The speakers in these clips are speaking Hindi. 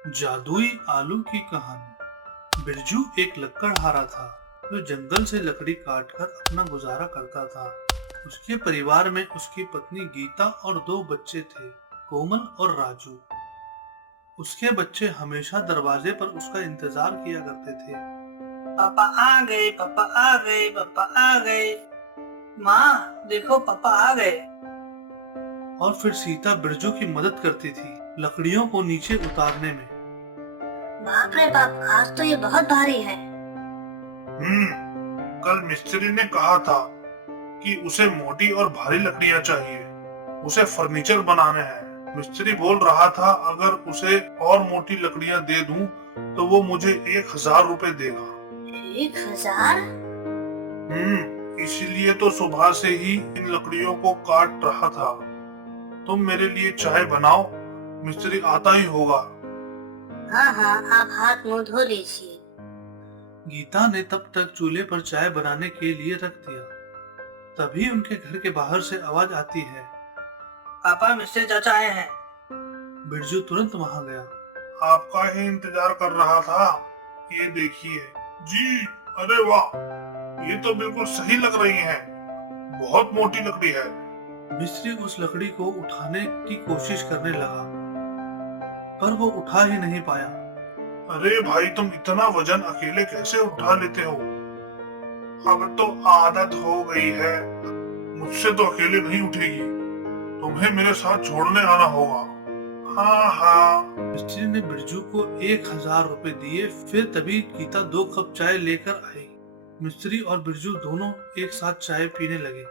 जादुई आलू की कहानी। बिरजू एक लकड़हारा था जो जंगल से लकड़ी काटकर अपना गुजारा करता था। उसके परिवार में उसकी पत्नी गीता और दो बच्चे थे, कोमल और राजू। उसके बच्चे हमेशा दरवाजे पर उसका इंतजार किया करते थे। पापा आ गए, पापा आ गए, पापा आ गए। माँ देखो, पापा आ गए। और फिर सीता बिरजू की मदद करती थी लकड़ियों को नीचे उतारने में। बाप रे बाप, आज तो ये बहुत भारी है। कल मिस्त्री ने कहा था कि उसे मोटी और भारी लकड़ियां चाहिए। उसे फर्नीचर बनाने हैं। मिस्त्री बोल रहा था अगर उसे और मोटी लकड़ियां दे दूं तो वो मुझे 1,000 रुपए देगा। 1,000? इसीलिए तो सुबह से ही इन लकड़ियों को काट रहा था। तुम मेरे लिए चाय बनाओ, मिस्त्री आता ही होगा। हाँ हाँ, आप हाथ मुंह धो लीजिए। गीता ने तब तक चूल्हे पर चाय बनाने के लिए रख दिया। तभी उनके घर के बाहर से आवाज आती है। पापा, मिस्त्री चाचा आए हैं। बिरजू तुरंत वहां गया। आपका ही इंतजार कर रहा था। ये देखिए जी। अरे वाह, ये तो बिल्कुल सही लग रही है। बहुत मोटी लकड़ी है। मिस्त्री उस लकड़ी को उठाने की कोशिश करने लगा, पर वो उठा ही नहीं पाया। अरे भाई, तुम इतना वजन अकेले कैसे उठा लेते हो? अब तो आदत हो गई है। मुझसे तो अकेले नहीं उठेगी। तुम्हें मेरे साथ छोड़ने आना होगा। हाँ हाँ। मिस्त्री ने बिरजू को 1,000 रुपए दिए। फिर तभी गीता 2 कप चाय लेकर आई। मिस्त्री और बिरजू दोनों एक साथ चाय पीने लगे।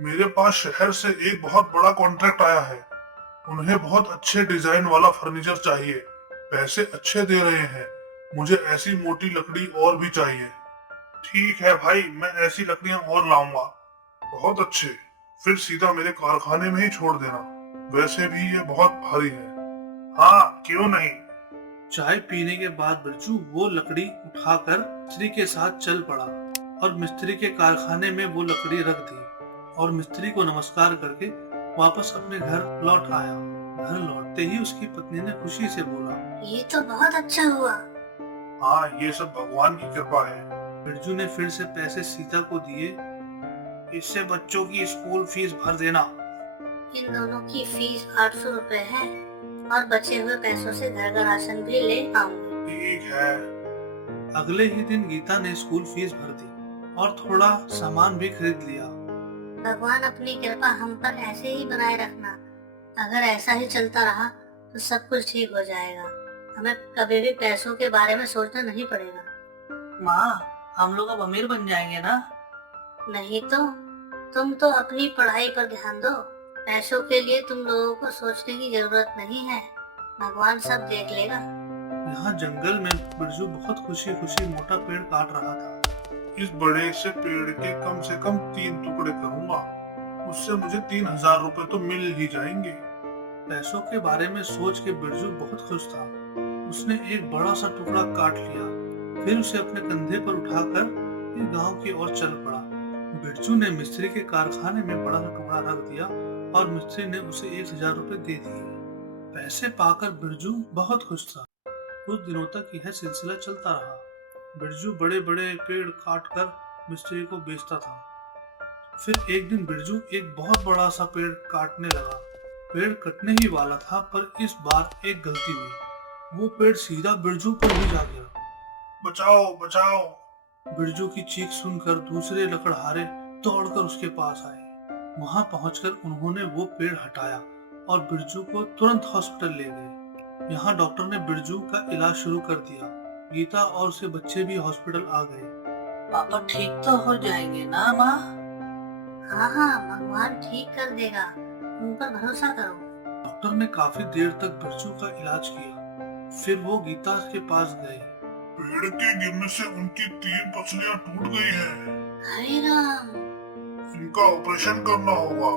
मेरे पास शहर से एक बहुत बड़ा कॉन्ट्रैक्ट आया है। उन्हें बहुत अच्छे डिजाइन वाला फर्नीचर चाहिए। पैसे अच्छे दे रहे हैं। मुझे ऐसी मोटी लकड़ी और भी चाहिए। ठीक है भाई, मैं ऐसी लकड़ियां और लाऊंगा। बहुत अच्छे। फिर सीधा मेरे कारखाने में ही छोड़ देना। वैसे भी ये बहुत भारी है। हाँ, क्यों नहीं। चाय पीने के बाद बिरजू वो लकड़ी उठाकर मिस्त्री के साथ चल पड़ा और मिस्त्री के कारखाने में वो लकड़ी रख दी और मिस्त्री को नमस्कार करके वापस अपने घर लौट आया। घर लौटते ही उसकी पत्नी ने खुशी से बोला, ये तो बहुत अच्छा हुआ। हाँ, ये सब भगवान की कृपा है। बिरजू ने फिर से पैसे सीता को दिए। इससे बच्चों की स्कूल फीस भर देना। इन दोनों की फीस 800 रुपए है और बचे हुए पैसों से घर का राशन भी ले आऊंगी। ठीक है। अगले ही दिन गीता ने स्कूल फीस भर दी और थोड़ा सामान भी खरीद लिया। भगवान अपनी कृपा हम पर ऐसे ही बनाए रखना। अगर ऐसा ही चलता रहा तो सब कुछ ठीक हो जाएगा। हमें कभी भी पैसों के बारे में सोचना नहीं पड़ेगा। माँ, हम लोग अब अमीर बन जाएंगे ना? नहीं तो। तुम तो अपनी पढ़ाई पर ध्यान दो। पैसों के लिए तुम लोगों को सोचने की जरूरत नहीं है। भगवान सब देख लेगा। यहाँ जंगल में बिरजू बहुत खुशी खुशी मोटा पेड़ काट रहा था। इस बड़े से पेड़ के कम से कम 3 टुकड़े करूंगा। उससे मुझे 3,000 रुपए तो मिल ही जाएंगे। पैसों के बारे में सोच के बिरजू बहुत खुश था। उसने एक बड़ा सा टुकड़ा काट लिया, फिर उसे अपने कंधे पर उठाकर एक गांव की ओर चल पड़ा। बिरजू ने मिस्त्री के कारखाने में बड़ा सा टुकड़ा रख दिया और मिस्त्री ने उसे 1,000 रुपए दे दिए। पैसे पाकर बिरजू बहुत खुश था। कुछ दिनों तक यह सिलसिला चलता रहा। बिरजू बड़े बड़े पेड़ काट कर मिस्त्री को बेचता था। फिर एक दिन बिरजू एक बहुत बड़ा सा पेड़ काटने लगा। पेड़ कटने ही वाला था, पर इस बार एक गलती हुई। वो पेड़ सीधा बिरजू पर ही जा गिरा। बचाओ बचाओ। बिरजू की चीख सुनकर दूसरे लकड़हारे दौड़कर उसके पास आए। वहां पहुंचकर उन्होंने वो पेड़ हटाया और बिरजू को तुरंत हॉस्पिटल ले गए। यहाँ डॉक्टर ने बिरजू का इलाज शुरू कर दिया। गीता और उसके बच्चे भी हॉस्पिटल आ गए। पापा ठीक तो हो जाएंगे ना माँ? हाँ हाँ, भगवान ठीक कर देगा। उन पर भरोसा करो। डॉक्टर ने काफी देर तक बिरजू का इलाज किया। फिर वो गीता के पास गए। पेड़ के गिरने से उनकी 3 पसलियां टूट गई हैं। हरे राम। इनका ऑपरेशन करना होगा।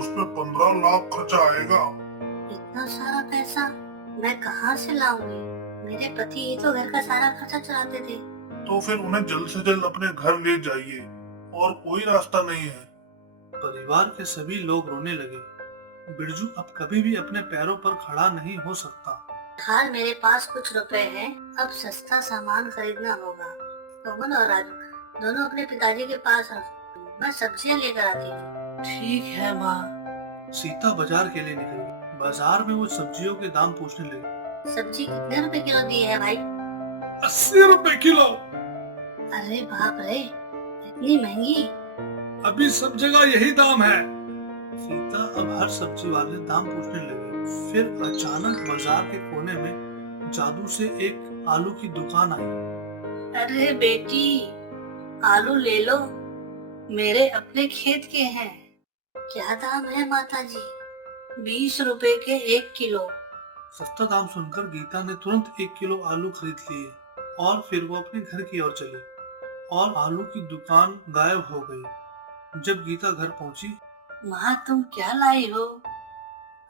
उस पर 15 लाख खर्चा आएगा। इतना सारा पैसा मैं कहाँ से लाऊंगी? मेरे पति ही तो घर का सारा खर्चा चलाते थे। तो फिर उन्हें जल्द से जल्द अपने घर ले जाइए, और कोई रास्ता नहीं है। परिवार के सभी लोग रोने लगे। बिरजू अब कभी भी अपने पैरों पर खड़ा नहीं हो सकता। हाल मेरे पास कुछ रुपए हैं, अब सस्ता सामान खरीदना होगा। कोमल और राजू दोनों अपने पिताजी के पास रहो, मैं सब्जियां लेकर आती हूँ। ठीक है माँ। सीता बाजार के लिए निकल गई। बाजार में वो सब्जियों के दाम पूछने लगी। सब्जी कितने रुपए किलो दी है भाई? 80 रुपए किलो। अरे बाप रे, इतनी महंगी? अभी सब जगह यही दाम है। सीता अब हर सब्जी वाले दाम पूछने लगी। फिर अचानक बाजार के कोने में जादू से एक आलू की दुकान आई। अरे बेटी, आलू ले लो, मेरे अपने खेत के हैं। क्या दाम है माताजी? 20 रुपए के 1 किलो। सस्ता दाम सुनकर गीता ने तुरंत 1 किलो आलू खरीद लिए और फिर वो अपने घर की ओर चली और आलू की दुकान गायब हो गई। जब गीता घर पहुंची, माँ तुम क्या लाई हो?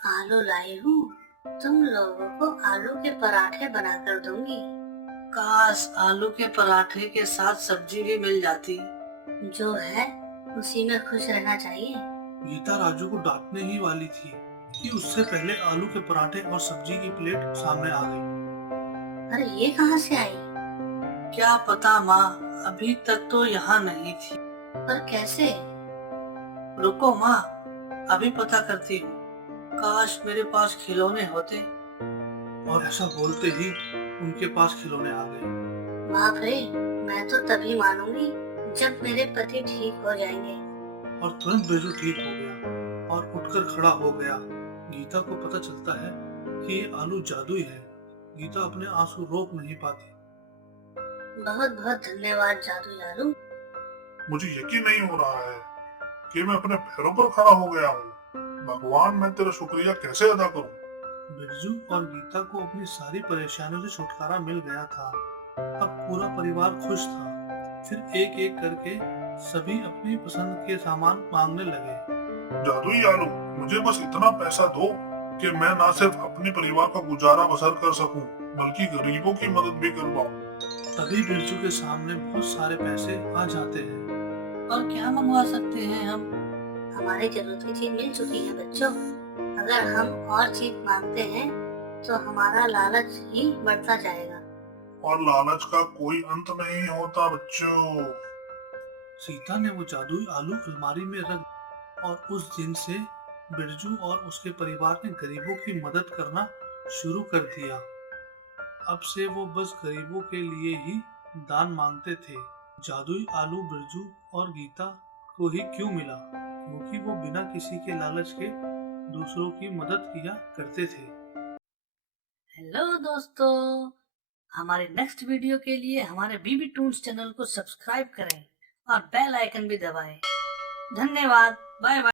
आलू लाई हूँ, तुम लोगों को आलू के पराठे बनाकर दूंगी। काश आलू के पराठे के साथ सब्जी भी मिल जाती। जो है उसी में खुश रहना चाहिए। गीता राजू को डांटने ही वाली थी कि उससे पहले आलू के पराठे और सब्जी की प्लेट सामने आ गई। अरे ये कहाँ से आई? क्या पता माँ, अभी तक तो यहाँ नहीं थी। पर कैसे? रुको माँ, अभी पता करती हूँ। काश मेरे पास खिलौने होते। और ऐसा बोलते ही उनके पास खिलौने आ गए। बाप रे, मैं तो तभी मानूंगी जब मेरे पति ठीक हो जाएंगे। और तुरंत बिरजू ठीक हो गया और उठकर खड़ा हो गया। गीता को पता चलता है कि ये आलू जादुई है। गीता अपने आंसू रोक नहीं पाती। बहुत बहुत धन्यवाद जादू आलू। मुझे यकीन नहीं हो रहा है कि मैं अपने पैरों पर खड़ा हो गया हूँ। भगवान, मैं तेरा शुक्रिया कैसे अदा करूँ? बिरजू और गीता को अपनी सारी परेशानियों से छुटकारा मिल गया था। अब पूरा परिवार खुश था। फिर एक एक करके सभी अपनी पसंद के सामान मांगने लगे। जादुई आलू, मुझे बस इतना पैसा दो कि मैं ना सिर्फ अपने परिवार का गुजारा बसर कर सकूं, बल्कि गरीबों की मदद भी कर पाऊं। तभी बिरजू के सामने बहुत सारे पैसे आ जाते हैं। और क्या मंगवा सकते हैं हम? हमारी जरूरत की चीज मिल चुकी है बच्चों। अगर हम और चीज मांगते हैं तो हमारा लालच ही बढ़ता जाएगा। और लालच का कोई अंत नहीं होता बच्चों। सीता ने वो जादुई आलू अलमारी में रख और उस दिन से बिरजू और उसके परिवार ने गरीबों की मदद करना शुरू कर दिया। अब से वो बस गरीबों के लिए ही दान मांगते थे। जादुई आलू बिरजू और गीता को ही क्यों मिला? क्योंकि वो बिना किसी के लालच के दूसरों की मदद किया करते थे। हेलो दोस्तों, हमारे नेक्स्ट वीडियो के लिए हमारे बीबी टून्स चैनल को सब्सक्राइब करें और बेल आइकन भी दबाएं। धन्यवाद, बाय बाय।